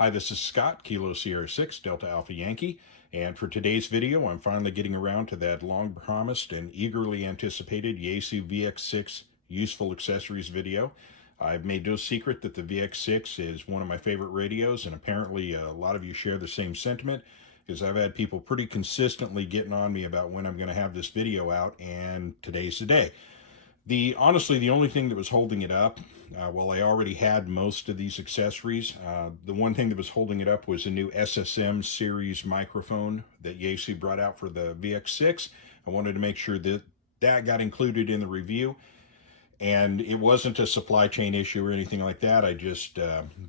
Hi, this is Scott, Kilo Sierra 6, Delta Alpha Yankee, and for today's video, I'm finally getting around to that long-promised and eagerly anticipated Yaesu VX-6 useful accessories video. I've made no secret that the VX-6 is one of my favorite radios, and apparently a lot of you share the same sentiment, because I've had people pretty consistently getting on me about when I'm going to have this video out, and today's the day. Honestly, the only thing that was holding it up, well, I already had most of these accessories. The one thing that was holding it up was a new SSM series microphone that Yaesu brought out for the VX6. I wanted to make sure that that got included in the review. And it wasn't a supply chain issue or anything like that. I just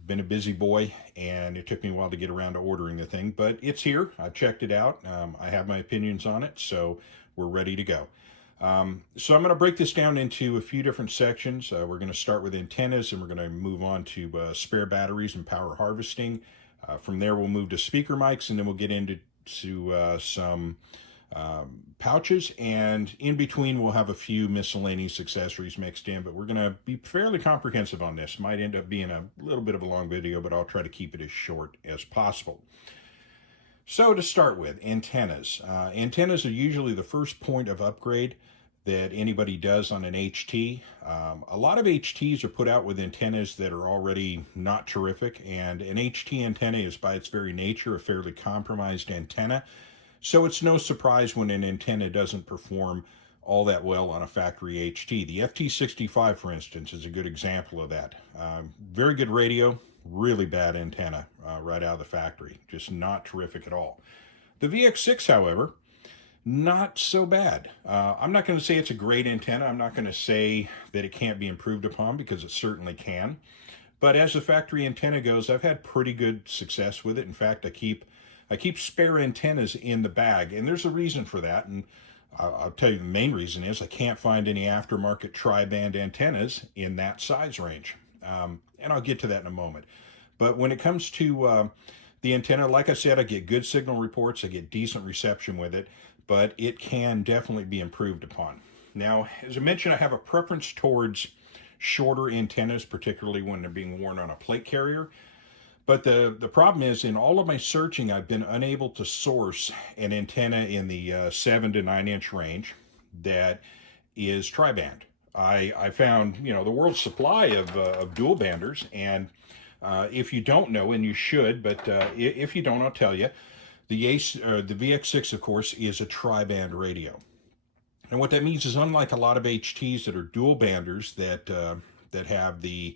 been a busy boy, and it took me a while to get around to ordering the thing. But it's here. I've checked it out. I have my opinions on it, so we're ready to go. So I'm going to break this down into a few different sections. We're going to start with antennas, and we're going to move on to spare batteries and power harvesting. From there, we'll move to speaker mics, and then we'll get into some pouches, and in between we'll have a few miscellaneous accessories mixed in, but we're going to be fairly comprehensive on this. Might end up being a little bit of a long video, but I'll try to keep it as short as possible. So to start with, antennas. Antennas are usually the first point of upgrade that anybody does on an HT. A lot of HTs are put out with antennas that are already not terrific, and an HT antenna is by its very nature a fairly compromised antenna. So it's no surprise when an antenna doesn't perform all that well on a factory HT. The FT65, for instance, is a good example of that. Very good radio, really bad antenna right out of the factory. Just not terrific at all. The VX6, however, not so bad. I'm not going to say it's a great antenna. I'm not going to say that it can't be improved upon, because it certainly can. But as a factory antenna goes, I've had pretty good success with it. In fact, I keep spare antennas in the bag, and there's a reason for that. And I'll tell you the main reason is I can't find any aftermarket tri-band antennas in that size range. And I'll get to that in a moment. But when it comes to the antenna, like I said, I get good signal reports, I get decent reception with it, but it can definitely be improved upon. Now, as I mentioned, I have a preference towards shorter antennas, particularly when they're being worn on a plate carrier. But the problem is, in all of my searching, I've been unable to source an antenna in the 7 to 9 inch range that is tri-band. I found, the world's supply of dual banders, and if you don't know, and you should, but if you don't, I'll tell you, the VX6, of course, is a tri-band radio. And what that means is, unlike a lot of HTs that are dual banders that have the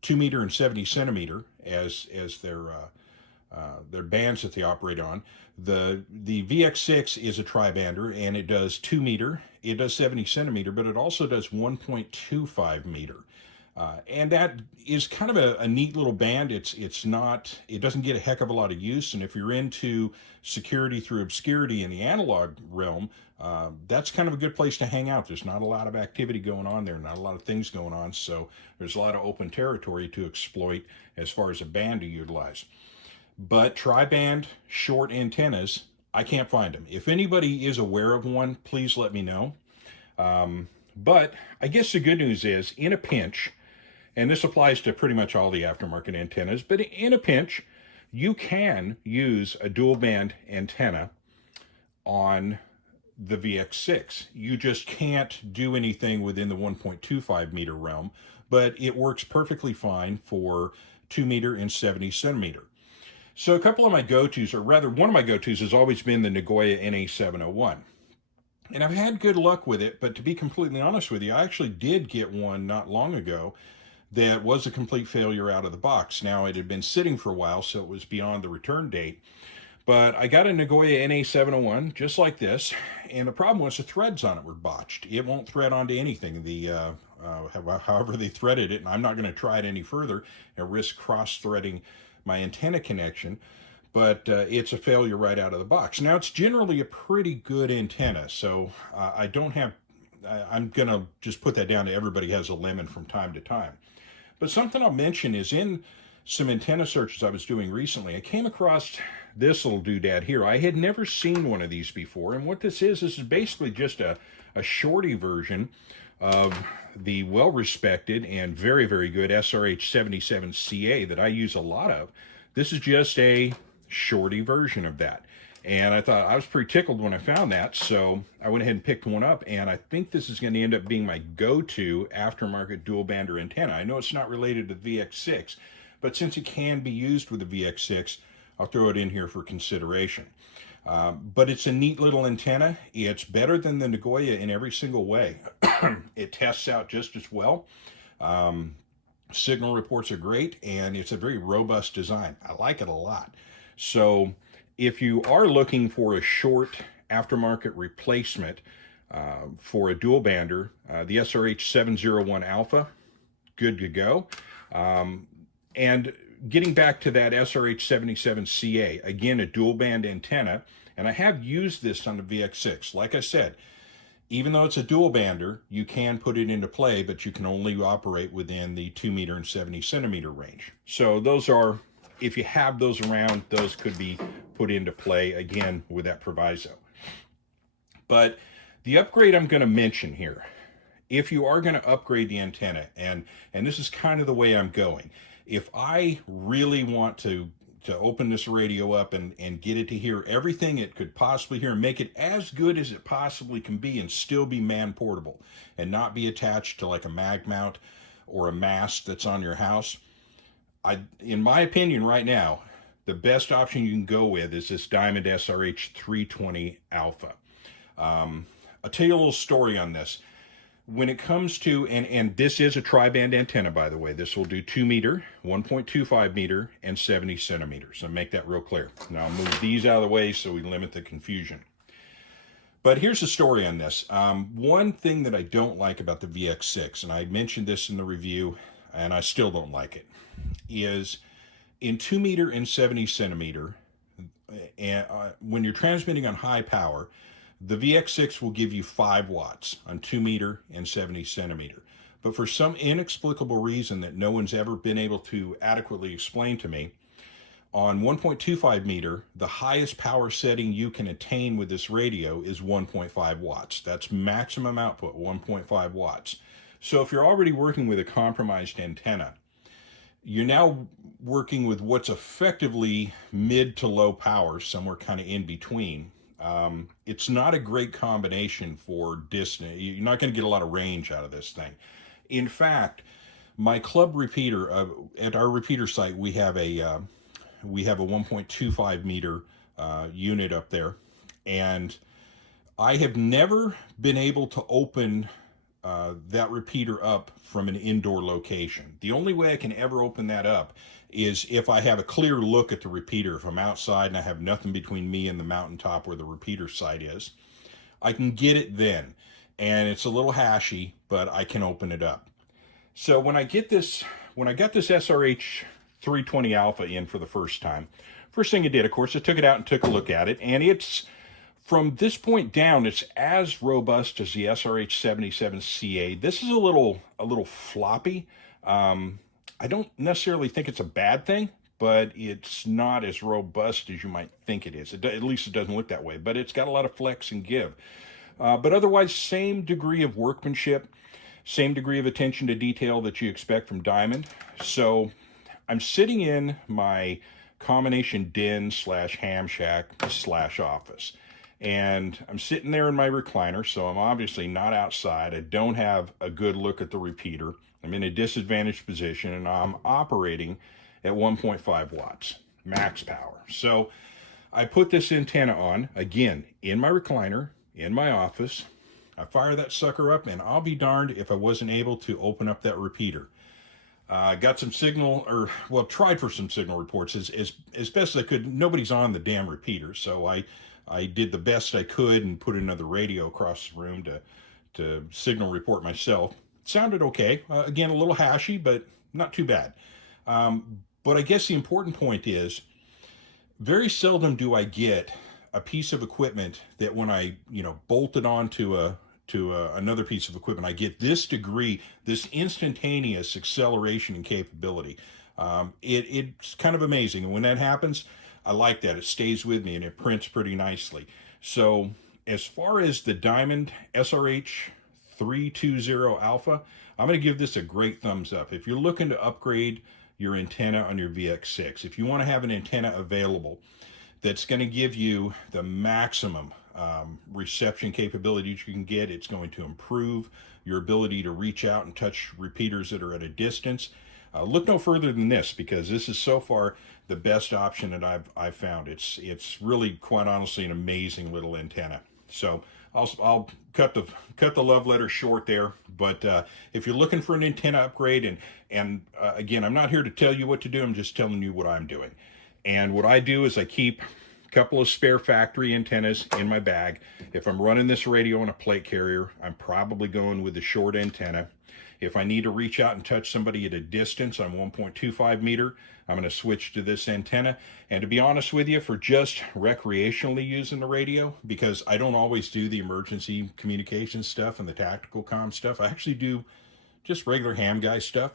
2 meter and 70 centimeter as their bands that they operate on, the VX6 is a tri-bander, and it does 2 meter, it does 70 centimeter, but it also does 1.25 meter. And that is kind of a neat little band. It doesn't get a heck of a lot of use, and if you're into security through obscurity in the analog realm, that's kind of a good place to hang out. There's not a lot of activity going on there, not a lot of things going on, so there's a lot of open territory to exploit as far as a band to utilize. But tri-band short antennas, I can't find them. If anybody is aware of one, please let me know. But I guess the good news is, in a pinch, and this applies to pretty much all the aftermarket antennas, but in a pinch, you can use a dual band antenna on the VX6. You just can't do anything within the 1.25 meter realm, but it works perfectly fine for 2 meter and 70 centimeter. So a couple of my go-tos, or rather one of my go-tos, has always been the Nagoya Na701. And I've had good luck with it, but to be completely honest with you, I actually did get one not long ago that was a complete failure out of the box. Now, it had been sitting for a while, so it was beyond the return date. But I got a Nagoya Na701 just like this, and the problem was the threads on it were botched. It won't thread onto anything, however they threaded it, and I'm not going to try it any further and risk cross-threading my antenna connection. But it's a failure right out of the box. Now, it's generally a pretty good antenna, so I'm going to just put that down to everybody has a lemon from time to time. But something I'll mention is, in some antenna searches I was doing recently, I came across this little doodad here. I had never seen one of these before, and what this is basically just a shorty version of the well-respected and very, very good SRH77CA that I use a lot of. This is just a shorty version of that. And I thought I was pretty tickled when I found that, so I went ahead and picked one up, and I think this is going to end up being my go-to aftermarket dual bander antenna. I know it's not related to the VX6, but since it can be used with the VX6, I'll throw it in here for consideration. But it's a neat little antenna. It's better than the Nagoya in every single way. It tests out just as well. Signal reports are great, and it's a very robust design. I like it a lot. So if you are looking for a short aftermarket replacement for a dual bander, the SRH701 Alpha, good to go. And getting back to that SRH77CA, again, a dual band antenna, and I have used this on the VX6. Like I said, even though it's a dual bander, you can put it into play, but you can only operate within the 2 meter and 70 centimeter range. So those are, if you have those around, those could be put into play, again, with that proviso. But the upgrade I'm going to mention here, if you are going to upgrade the antenna, and this is kind of the way I'm going, if I really want to open this radio up and get it to hear everything it could possibly hear and make it as good as it possibly can be and still be man portable and not be attached to like a mag mount or a mast that's on your house, in my opinion right now, the best option you can go with is this Diamond SRH 320 Alpha. I'll tell you a little story on this. When it comes to, and this is a tri-band antenna, by the way. This will do 2 meter, 1.25 meter, and 70 centimeters. So make that real clear. Now I'll move these out of the way so we limit the confusion. But here's the story on this. One thing that I don't like about the VX6, and I mentioned this in the review, and I still don't like it, is in 2 meter and 70 centimeter, when you're transmitting on high power, the VX6 will give you 5 watts on 2 meter and 70 centimeter. But for some inexplicable reason that no one's ever been able to adequately explain to me, on 1.25 meter, the highest power setting you can attain with this radio is 1.5 watts. That's maximum output, 1.5 watts. So if you're already working with a compromised antenna, you're now working with what's effectively mid to low power, somewhere kind of in between. It's not a great combination for distance. You're not going to get a lot of range out of this thing. In fact, my club repeater, at our repeater site, we have a 1.25 meter unit up there, and I have never been able to open that repeater up from an indoor location. The only way I can ever open that up is if I have a clear look at the repeater. If I'm outside and I have nothing between me and the mountaintop where the repeater site is, I can get it then. And it's a little hashy, but I can open it up. So when I got this SRH 320 Alpha in for the first time, first thing I did, of course, I took it out and took a look at it, and it's, from this point down, it's as robust as the SRH77CA. This is a little floppy. I don't necessarily think it's a bad thing, but it's not as robust as you might think it is. At least it doesn't look that way, but it's got a lot of flex and give. But otherwise, same degree of workmanship, same degree of attention to detail that you expect from Diamond. So I'm sitting in my combination den / ham shack / office. And I'm sitting there in my recliner, so I'm obviously not outside. I don't have a good look at the repeater. I'm in a disadvantaged position, and I'm operating at 1.5 watts, max power. So I put this antenna on, again, in my recliner, in my office. I fire that sucker up, and I'll be darned if I wasn't able to open up that repeater. Got some signal, tried for some signal reports as best as I could. Nobody's on the damn repeater, so I did the best I could and put another radio across the room to signal report myself. Sounded okay. Again, a little hashy, but not too bad. But I guess the important point is, very seldom do I get a piece of equipment that when I, bolt it onto another piece of equipment, I get this degree, this instantaneous acceleration and capability. It's kind of amazing. And when that happens, I like that. It stays with me and it prints pretty nicely. So as far as the Diamond SRH 320 alpha, I'm going to give this a great thumbs up. If you're looking to upgrade your antenna on your VX6, if you want to have an antenna available that's going to give you the maximum reception capabilities you can get, it's going to improve your ability to reach out and touch repeaters that are at a distance. Look no further than this, because this is so far the best option that I've found. It's really, quite honestly, an amazing little antenna. So I'll cut the love letter short there. But if you're looking for an antenna upgrade, and again, I'm not here to tell you what to do. I'm just telling you what I'm doing. And what I do is I keep a couple of spare factory antennas in my bag. If I'm running this radio on a plate carrier, I'm probably going with the short antenna. If I need to reach out and touch somebody at a distance on 1.25 meter, I'm going to switch to this antenna. And to be honest with you, for just recreationally using the radio, because I don't always do the emergency communication stuff and the tactical comm stuff, I actually do just regular ham guy stuff.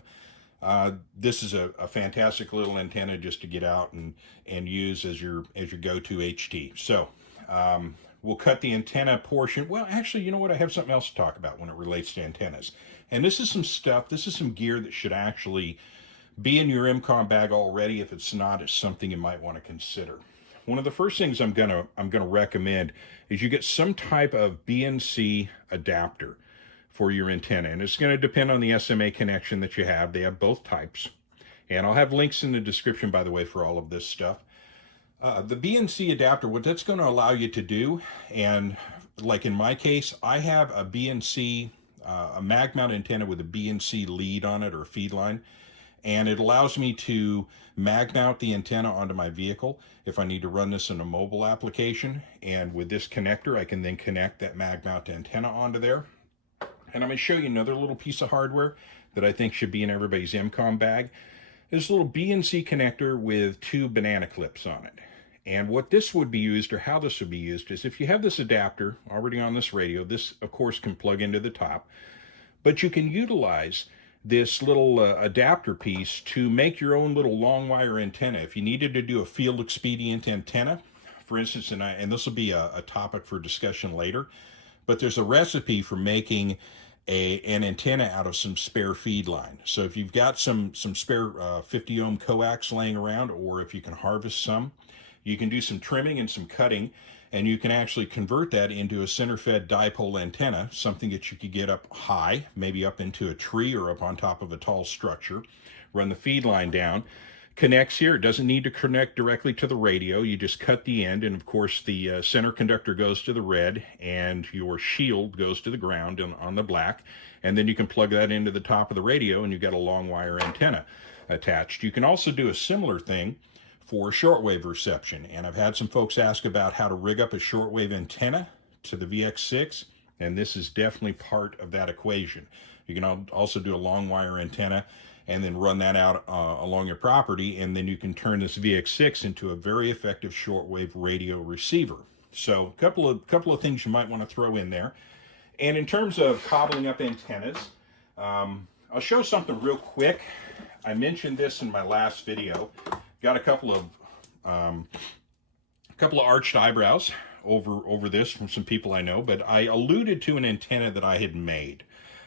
This is a fantastic little antenna just to get out and use as your go-to HT. So we'll cut the antenna portion. Well, actually, you know what? I have something else to talk about when it relates to antennas. And this is some gear that should actually be in your EmComm bag already. If it's not, it's something you might want to consider. One of the first things I'm gonna recommend is you get some type of BNC adapter for your antenna, and it's going to depend on the SMA connection that you have. They have both types, and I'll have links in the description, by the way, for all of this stuff. The BNC adapter, what that's going to allow you to do, and like in my case, I have a BNC, a mag mount antenna with a BNC lead on it, or feed line, and it allows me to mag mount the antenna onto my vehicle if I need to run this in a mobile application. And with this connector, I can then connect that mag mount antenna onto there. And I'm going to show you another little piece of hardware that I think should be in everybody's EmComm bag. This little BNC connector with 2 banana clips on it. And what this would be used, or how this would be used, is if you have this adapter already on this radio, this of course can plug into the top, but you can utilize this little adapter piece to make your own little long wire antenna. If you needed to do a field expedient antenna, for instance, and this will be a topic for discussion later, but there's a recipe for making an antenna out of some spare feed line. So if you've got some spare 50 ohm coax laying around, or if you can harvest some, you can do some trimming and some cutting, and you can actually convert that into a center fed dipole antenna, something that you could get up high, maybe up into a tree or up on top of a tall structure. Run the feed line down, connects here. It doesn't need to connect directly to the radio. You just cut the end, and of course the center conductor goes to the red, and your shield goes to the ground on the black, and then you can plug that into the top of the radio, and you've got a long wire antenna attached. You can also do a similar thing for shortwave reception, and I've had some folks ask about how to rig up a shortwave antenna to the VX6, and this is definitely part of that equation. You can also do a long wire antenna and then run that out along your property, and then you can turn this VX6 into a very effective shortwave radio receiver. So a couple of things you might want to throw in there. And in terms of cobbling up antennas, I'll show something real quick. I mentioned this in my last video. Got a couple of arched eyebrows over this from some people I know, but I alluded to an antenna that I had made,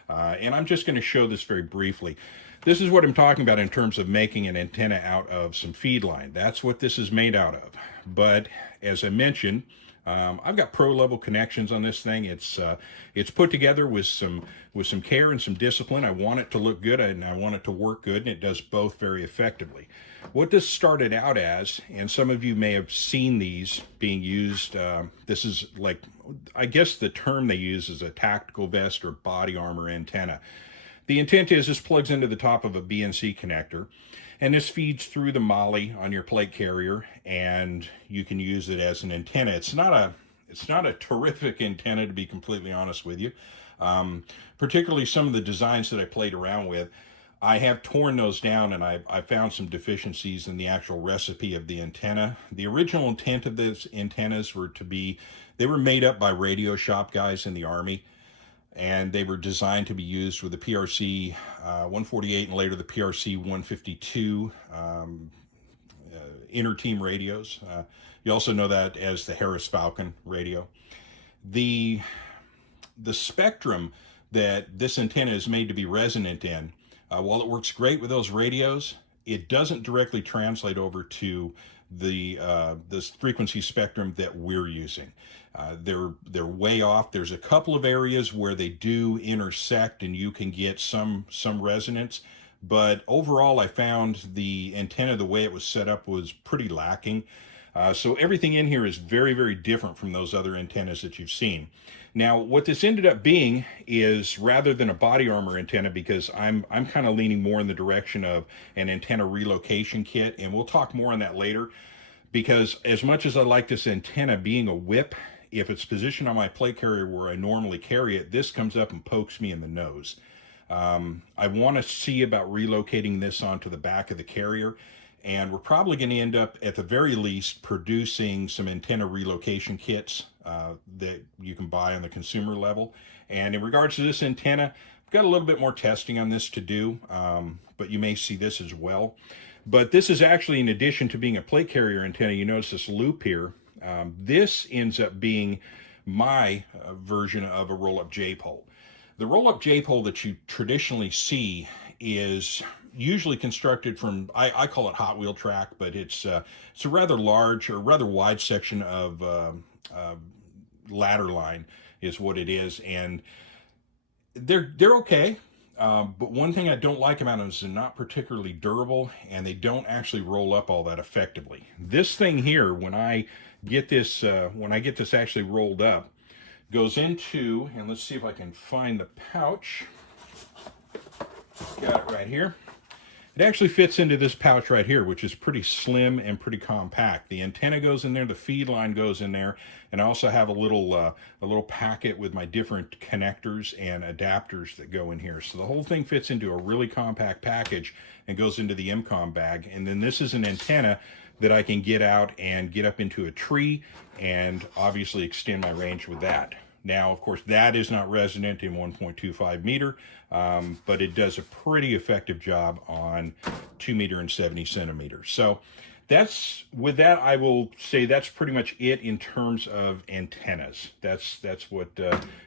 and I'm just going to show this very briefly. This is what I'm talking about in terms of making an antenna out of some feed line. That's what this is made out of. But as I mentioned, I've got pro level connections on this thing. It's put together with some care and some discipline. I want it to look good and I want it to work good, and it does both very effectively. What this started out as, and some of you may have seen these being used, this is like, I guess the term they use is a tactical vest or body armor antenna. The intent is this plugs into the top of a BNC connector, and this feeds through the MOLLE on your plate carrier, and you can use it as an antenna. It's not a terrific antenna, to be completely honest with you. Particularly some of the designs that I played around with, I have torn those down, and I found some deficiencies in the actual recipe of the antenna. The original intent of these antennas they were made up by radio shop guys in the Army, and they were designed to be used with the PRC 148 and later the PRC 152 inter-team radios. You also know that as the Harris Falcon radio. The spectrum that this antenna is made to be resonant in. While it works great with those radios, it doesn't directly translate over to the this frequency spectrum that we're using. They're way off. There's a couple of areas where they do intersect and you can get some resonance, but overall I found the antenna, the way it was set up, was pretty lacking. So everything in here is very, very different from those other antennas that you've seen. Now, what this ended up being is, rather than a body armor antenna, because I'm kind of leaning more in the direction of an antenna relocation kit, and we'll talk more on that later, because as much as I like this antenna being a whip, if it's positioned on my plate carrier where I normally carry it, this comes up and pokes me in the nose. I want to see about relocating this onto the back of the carrier, and we're probably going to end up, at the very least, producing some antenna relocation kits that you can buy on the consumer level. And in regards to this antenna, I've got a little bit more testing on this to do, but you may see this as well. But this is actually, in addition to being a plate carrier antenna, you notice this loop here. This ends up being my version of a roll-up J-pole. The roll-up J-pole that you traditionally see is usually constructed from, I call it Hot Wheel track, but it's a rather large or rather wide section of ladder line is what it is, and they're okay. But one thing I don't like about them is they're not particularly durable, and they don't actually roll up all that effectively. This thing here, when I get this actually rolled up, goes into, and let's see if I can find the pouch. Got it right here. It actually fits into this pouch right here, which is pretty slim and pretty compact. The antenna goes in there, the feed line goes in there, and I also have a little packet with my different connectors and adapters that go in here. So the whole thing fits into a really compact package and goes into the EmComm bag. And then this is an antenna that I can get out and get up into a tree and obviously extend my range with that. Now, of course, that is not resonant in 1.25 meter, but it does a pretty effective job on 2 meter and 70 centimeters. So with that, I will say that's pretty much it in terms of antennas. That's what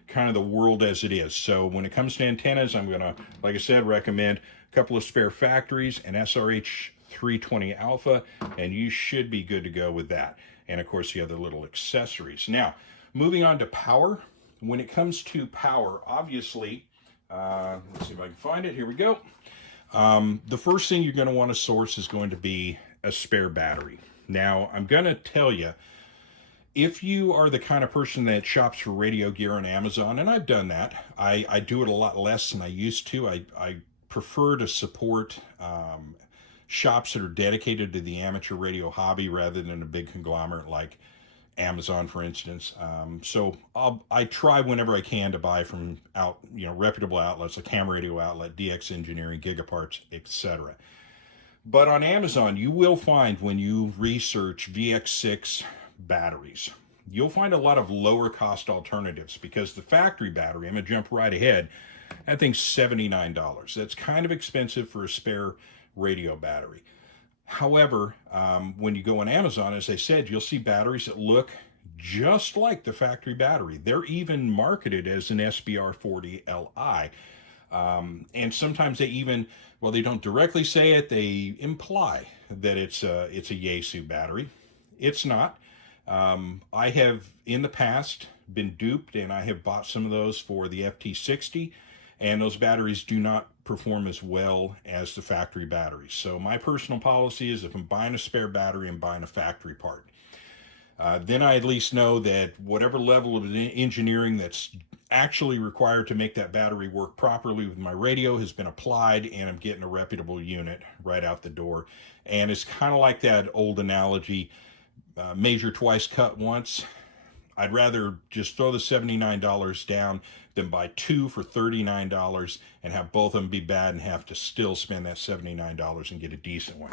kind of the world as it is. So when it comes to antennas, I'm going to, like I said, recommend a couple of spare factories, an SRH 320 Alpha, and you should be good to go with that. And of course, the other little accessories. Now, moving on to power. When it comes to power, obviously, let's see if I can find it. Here we go. The first thing you're going to want to source is going to be a spare battery. Now, I'm going to tell you, if you are the kind of person that shops for radio gear on Amazon, and I've done that, I do it a lot less than I used to. I prefer to support shops that are dedicated to the amateur radio hobby rather than a big conglomerate like Amazon, for instance. So I try whenever I can to buy from reputable outlets like Ham Radio Outlet, DX Engineering, Gigaparts, etc. But on Amazon, you will find, when you research VX6 batteries, you'll find a lot of lower cost alternatives, because the factory battery, I'm going to jump right ahead, that thing's $79. That's kind of expensive for a spare radio battery. However, when you go on Amazon, as I said, you'll see batteries that look just like the factory battery. They're even marketed as an SBR40Li. And sometimes they even, well, they don't directly say it, they imply that it's a Yaesu battery. It's not. I have in the past been duped, and I have bought some of those for the FT60, and those batteries do not perform as well as the factory batteries. So my personal policy is, if I'm buying a spare battery, I'm buying a factory part. Then I at least know that whatever level of engineering that's actually required to make that battery work properly with my radio has been applied, and I'm getting a reputable unit right out the door. And it's kind of like that old analogy, measure twice, cut once. I'd rather just throw the $79 down than buy two for $39 and have both of them be bad and have to still spend that $79 and get a decent one.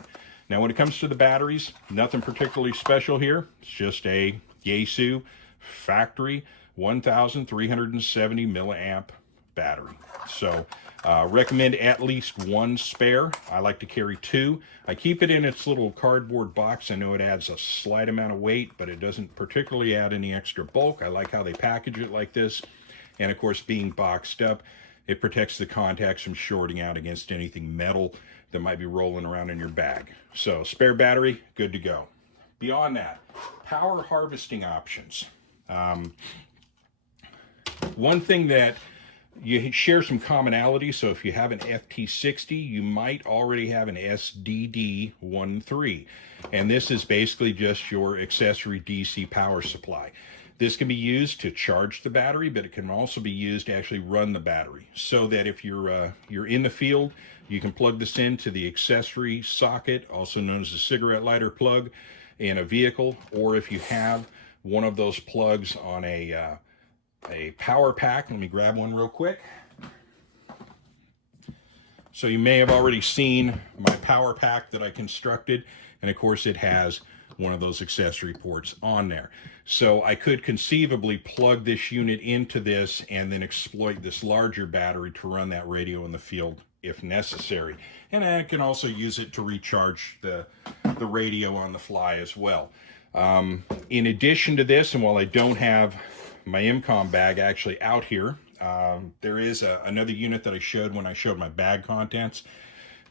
Now, when it comes to the batteries, nothing particularly special here. It's just a Yaesu factory 1,370 milliamp battery. So recommend at least one spare. I like to carry two. I keep it in its little cardboard box. I know it adds a slight amount of weight, but it doesn't particularly add any extra bulk. I like how they package it like this. And of course, being boxed up, it protects the contacts from shorting out against anything metal that might be rolling around in your bag. So spare battery, good to go. Beyond that, power harvesting options. One thing that you share some commonality, so if you have an FT60, you might already have an SDD13, and this is basically just your accessory DC power supply. This can be used to charge the battery, but it can also be used to actually run the battery, so that if you're in the field, you can plug this into the accessory socket, also known as a cigarette lighter plug, in a vehicle, or if you have one of those plugs on a power pack. Let me grab one real quick. So you may have already seen my power pack that I constructed, and of course it has one of those accessory ports on there. So I could conceivably plug this unit into this and then exploit this larger battery to run that radio in the field if necessary. And I can also use it to recharge the radio on the fly as well. In addition to this, and while I don't have my EmComm bag actually out here, there is another unit that I showed when I showed my bag contents.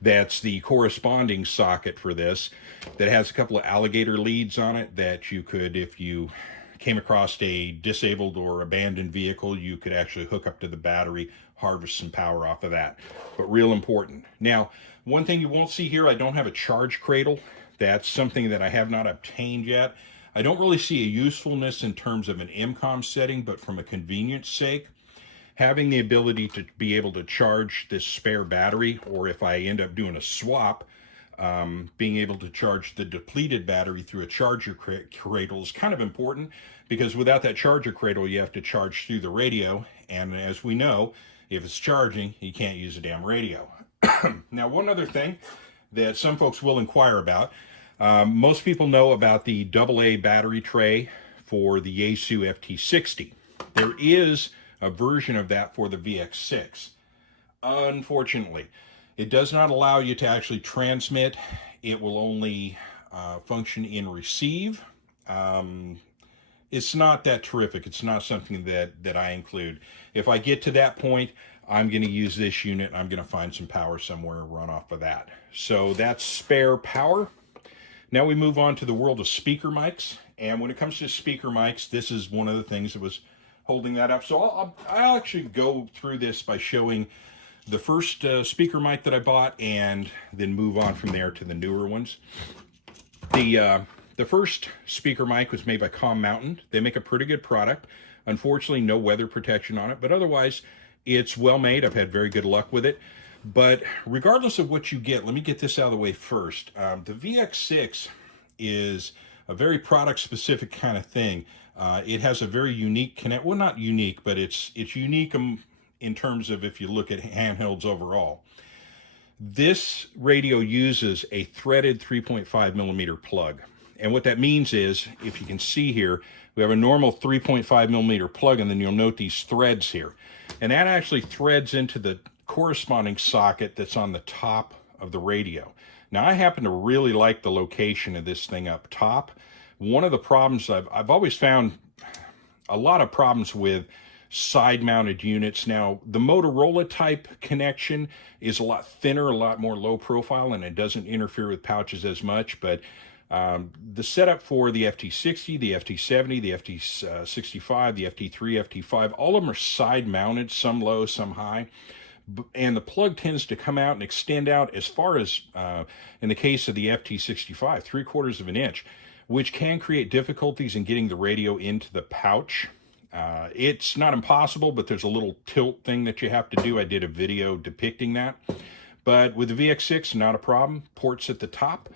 That's the corresponding socket for this, that has a couple of alligator leads on it that you could, if you came across a disabled or abandoned vehicle, you could actually hook up to the battery, harvest some power off of that. But real important. Now, one thing you won't see here, I don't have a charge cradle. That's something that I have not obtained yet. I don't really see a usefulness in terms of an EmComm setting, but from a convenience sake, having the ability to be able to charge this spare battery, or if I end up doing a swap, being able to charge the depleted battery through a charger cradle is kind of important, because without that charger cradle, you have to charge through the radio. And as we know, if it's charging, you can't use a damn radio. Now, one other thing that some folks will inquire about, most people know about the AA battery tray for the Yaesu FT60. There is a version of that for the VX6. Unfortunately, it does not allow you to actually transmit. It will only function in receive. It's not that terrific. It's not something that I include. If I get to that point, I'm going to use this unit. I'm going to find some power somewhere and run off of that. So that's spare power. Now we move on to the world of speaker mics. And when it comes to speaker mics, this is one of the things that was holding that up. So I'll actually go through this by showing the first speaker mic that I bought, and then move on from there to the newer ones. The first speaker mic was made by Calm Mountain. They make a pretty good product. Unfortunately, no weather protection on it, but otherwise it's well made. I've had very good luck with it. But regardless of what you get, let me get this out of the way first. The VX6 is a very product specific kind of thing. It has a very unique well, not unique, but it's unique in terms of if you look at handhelds overall. This radio uses a threaded 3.5 millimeter plug. And what that means is, if you can see here, we have a normal 3.5 millimeter plug, and then you'll note these threads here. And that actually threads into the corresponding socket that's on the top of the radio. Now, I happen to really like the location of this thing up top. One of the problems I've always found a lot of problems with side-mounted units. Now, the Motorola type connection is a lot thinner, a lot more low profile, and it doesn't interfere with pouches as much. But the setup for the FT60, the FT70, the FT65, the FT3, FT5, all of them are side-mounted, some low, some high. And the plug tends to come out and extend out as far as, in the case of the FT65, 3/4 of an inch, which can create difficulties in getting the radio into the pouch. It's not impossible, but there's a little tilt thing that you have to do. I did a video depicting that. But with the VX6, not a problem. Ports at the top.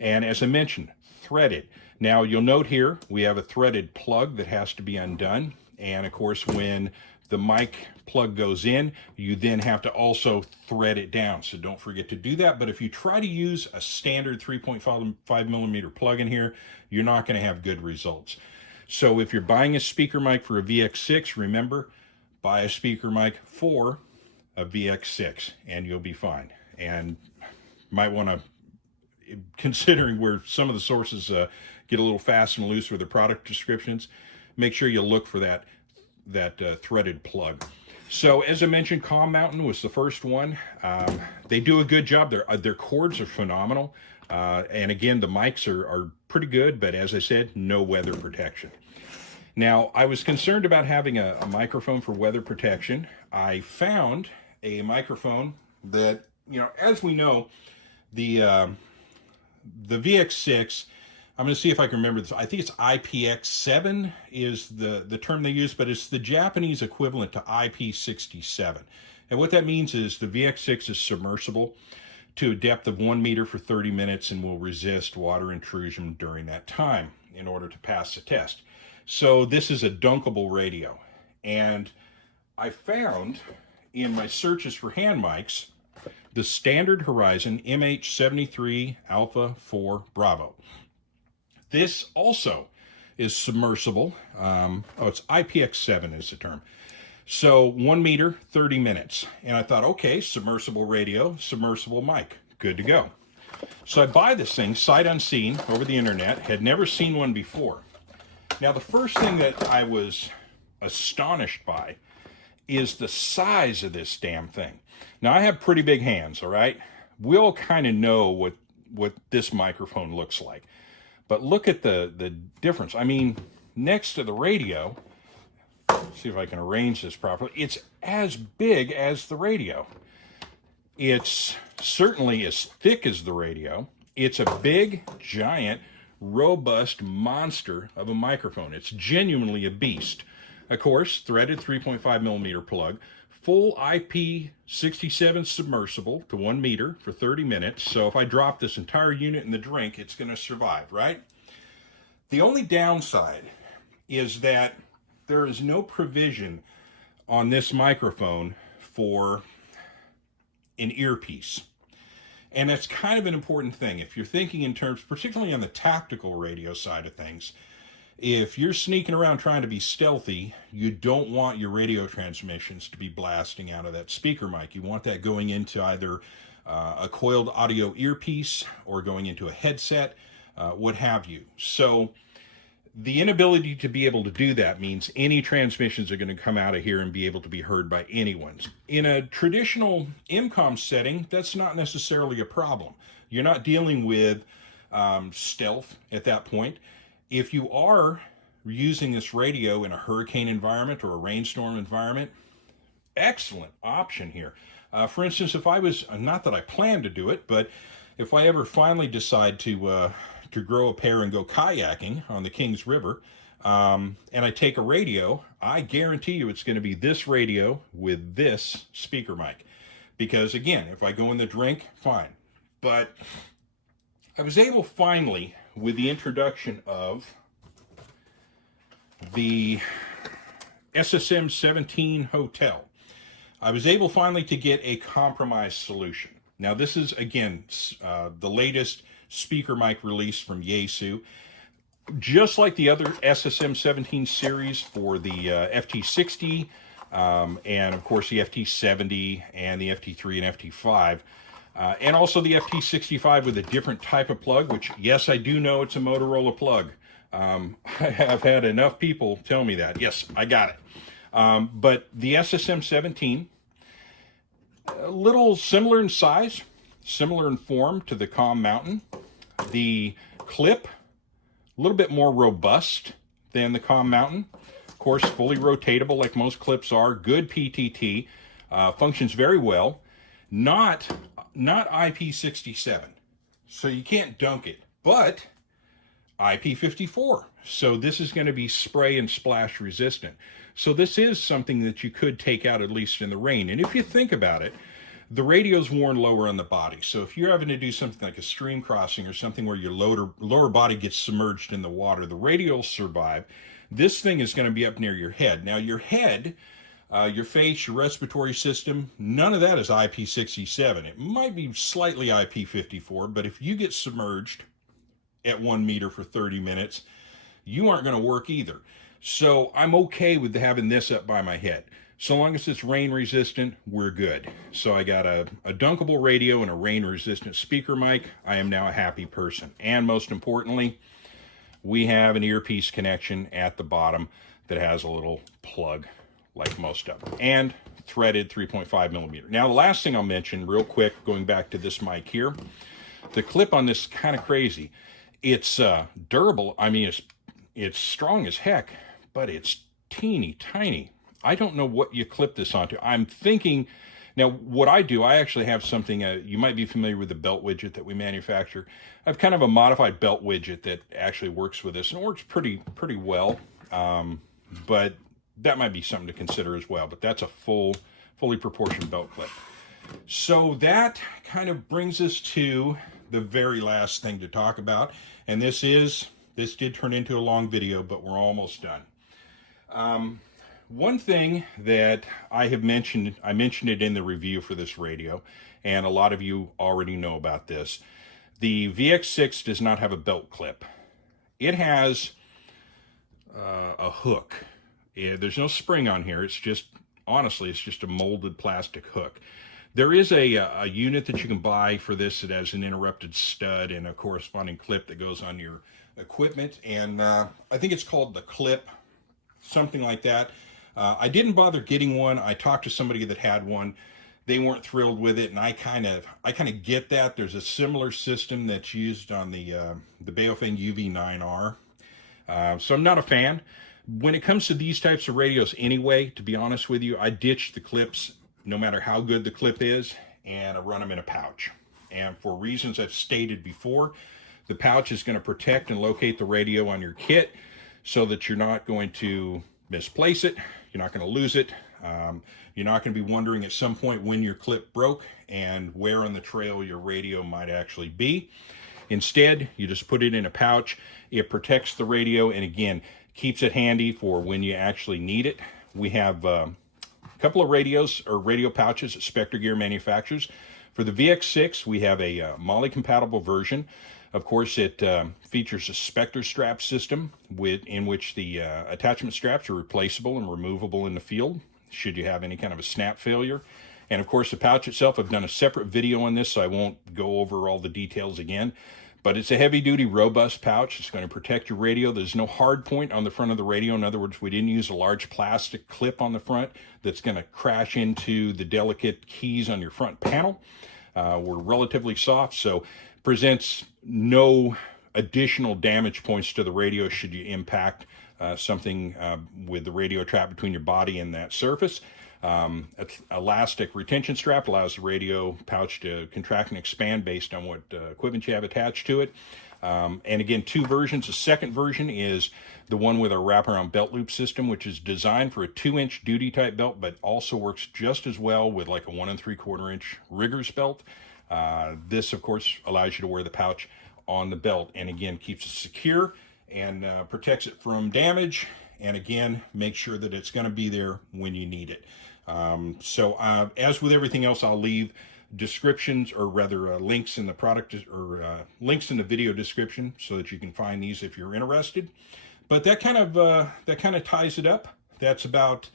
And as I mentioned, threaded. Now, you'll note here, we have a threaded plug that has to be undone. And of course, when the mic plug goes in, you then have to also thread it down. So don't forget to do that. But if you try to use a standard 3.5 millimeter plug in here, you're not going to have good results. So if you're buying a speaker mic for a VX6, remember, buy a speaker mic for a VX6 and you'll be fine. And might want to, considering where some of the sources get a little fast and loose with the product descriptions, make sure you look for that threaded plug. So as I mentioned, Calm Mountain was the first one. They do a good job. Their cords are phenomenal. And again, the mics are pretty good, but as I said, no weather protection. Now, I was concerned about having a microphone for weather protection. I found a microphone that, you know, as we know, the VX6, I'm going to see if I can remember this. I think it's IPX7 is the term they use, but it's the Japanese equivalent to IP67. And what that means is the VX6 is submersible to a depth of 1 meter for 30 minutes and will resist water intrusion during that time in order to pass the test. So this is a dunkable radio. And I found in my searches for hand mics the Standard Horizon MH73 Alpha 4 Bravo. This also is submersible. It's IPX7 is the term. So 1 meter, 30 minutes. And I thought, okay, submersible radio, submersible mic, good to go. So I buy this thing sight unseen over the internet, had never seen one before. Now the first thing that I was astonished by is the size of this damn thing. Now I have pretty big hands, all right? We'll kind of know what this microphone looks like. But look at the difference. I mean, next to the radio, see if I can arrange this properly, it's as big as the radio. It's certainly as thick as the radio. It's a big, giant, robust monster of a microphone. It's genuinely a beast. Of course, threaded 3.5 millimeter plug, full IP67 submersible to 1 meter for 30 minutes. So if I drop this entire unit in the drink, it's going to survive, right? The only downside is that there is no provision on this microphone for an earpiece. And that's kind of an important thing. If you're thinking in terms, particularly on the tactical radio side of things, if you're sneaking around trying to be stealthy, you don't want your radio transmissions to be blasting out of that speaker mic. You want that going into either a coiled audio earpiece or going into a headset, what have you. So the inability to be able to do that means any transmissions are going to come out of here and be able to be heard by anyone. In a traditional EmComm setting, that's not necessarily a problem. You're not dealing with stealth at that point. If you are using this radio in a hurricane environment or a rainstorm environment, excellent option here. For instance, if I was, not that I plan to do it, but if I ever finally decide to grow a pair and go kayaking on the Kings River, and I take a radio, I guarantee you it's going to be this radio with this speaker mic. Because again, if I go in the drink, fine. But I was able finally, with the introduction of the SSM 17 Hotel, I was able finally to get a compromise solution. Now this is, again, the latest speaker mic release from Yaesu. Just like the other SSM 17 series for the FT60, and of course the FT70 and the FT3 and FT5, and also the FT65 with a different type of plug, which, yes, I do know it's a Motorola plug. I have had enough people tell me that. Yes, I got it. But the SSM 17, a little similar in size, similar in form to the Calm Mountain. The clip, a little bit more robust than the Calm Mountain. Of course, fully rotatable like most clips are. Good PTT. Functions very well. Not IP67. So you can't dunk it. But IP54. So this is going to be spray and splash resistant. So this is something that you could take out at least in the rain. And if you think about it, the radio's worn lower on the body. So if you're having to do something like a stream crossing or something where your lower body gets submerged in the water, the radio will survive. This thing is going to be up near your head. Now your head, your face, your respiratory system, none of that is IP67. It might be slightly IP54, but if you get submerged at 1 meter for 30 minutes, you aren't going to work either. So I'm okay with having this up by my head. So long as it's rain resistant, we're good. So I got a dunkable radio and a rain resistant speaker mic. I am now a happy person. And most importantly, we have an earpiece connection at the bottom that has a little plug like most of them, and threaded 3.5 millimeter. Now, the last thing I'll mention real quick, going back to this mic here, the clip on this is kind of crazy. It's durable. I mean, it's strong as heck, but it's teeny tiny. I don't know what you clip this onto. I'm thinking, now what I do, I actually have something, you might be familiar with the belt widget that we manufacture. I have kind of a modified belt widget that actually works with this, and it works pretty well, but that might be something to consider as well. But that's a fully proportioned belt clip. So that kind of brings us to the very last thing to talk about, and this did turn into a long video, but we're almost done. One thing that I mentioned it in the review for this radio, and a lot of you already know about this. The VX6 does not have a belt clip. It has a hook. There's no spring on here. It's just, honestly, it's just a molded plastic hook. There is a unit that you can buy for this that has an interrupted stud and a corresponding clip that goes on your equipment, and I think it's called the Clip, something like that. I didn't bother getting one. I talked to somebody that had one. They weren't thrilled with it, and I kind of get that. There's a similar system that's used on the Baofeng UV9R. So I'm not a fan. When it comes to these types of radios anyway, to be honest with you, I ditch the clips no matter how good the clip is, and I run them in a pouch. And for reasons I've stated before, the pouch is going to protect and locate the radio on your kit so that you're not going to misplace it. You're not going to lose it. You're not going to be wondering at some point when your clip broke and where on the trail your radio might actually be. Instead, you just put it in a pouch. It protects the radio, and again, keeps it handy for when you actually need it. We have a couple of radios or radio pouches at Spectre Gear manufacturers. For the VX6, we have a MOLLE Compatible version. Of course, it features a Spectre strap system in which the attachment straps are replaceable and removable in the field should you have any kind of a snap failure. And of course, the pouch itself, I've done a separate video on this, so I won't go over all the details again. But it's a heavy-duty, robust pouch. It's going to protect your radio. There's no hard point on the front of the radio. In other words, we didn't use a large plastic clip on the front that's going to crash into the delicate keys on your front panel. We're relatively soft, so presents no additional damage points to the radio should you impact something with the radio trap between your body and that surface. Elastic retention strap allows the radio pouch to contract and expand based on what equipment you have attached to it. And again, two versions. The second version is the one with our wraparound belt loop system, which is designed for a 2-inch duty type belt, but also works just as well with like a 1 3/4 inch rigger's belt. This, of course, allows you to wear the pouch on the belt, and again, keeps it secure and protects it from damage, and again, make sure that it's going to be there when you need it. As with everything else, I'll leave descriptions, or rather links in the product, or links in the video description, so that you can find these if you're interested. But that kind of ties it up. That's about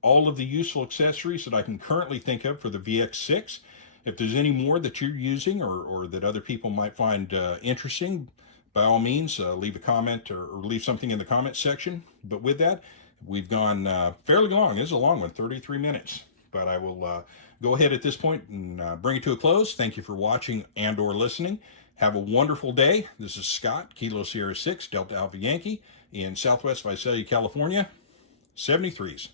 all of the useful accessories that I can currently think of for the VX6. If there's any more that you're using or that other people might find interesting, by all means, leave a comment or leave something in the comment section. But with that, we've gone fairly long. This is a long one, 33 minutes. But I will go ahead at this point and bring it to a close. Thank you for watching and or listening. Have a wonderful day. This is Scott, Kilo Sierra 6, Delta Alpha Yankee, in Southwest Visalia, California, 73s.